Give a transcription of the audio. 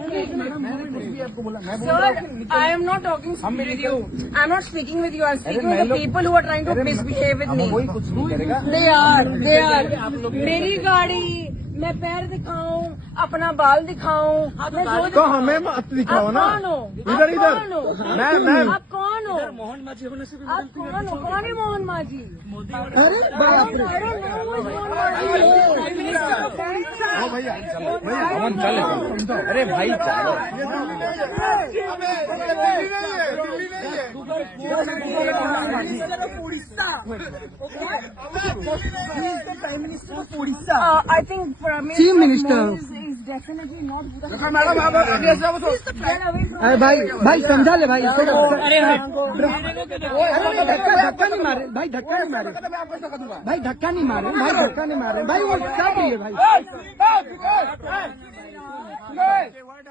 Sir, I am not talking with you. I am not speaking with you. I am speaking with the people who are trying to misbehave with me. They are. मेरी गाड़ी, मैं पैर दिखाऊं, अपना बाल दिखाऊं, तो हमें मत दिखाओ ना। इधर मैं आप कौन हो? मोहन माझी होने से भी आप कौन हो? कौन है मोहन माझी? अरे बाप रे। I don't know who is Mohan माझी. ओ भैया अमन चल। अरे भाई चलो। I think Chief Minister is definitely not. अरे भाई समझा ले भाई। अरे धक्का नहीं मारे भाई, धक्का नहीं मारे भाई, धक्का नहीं मारे भाई, धक्का नहीं मारे भाई, वो क्या है भाई।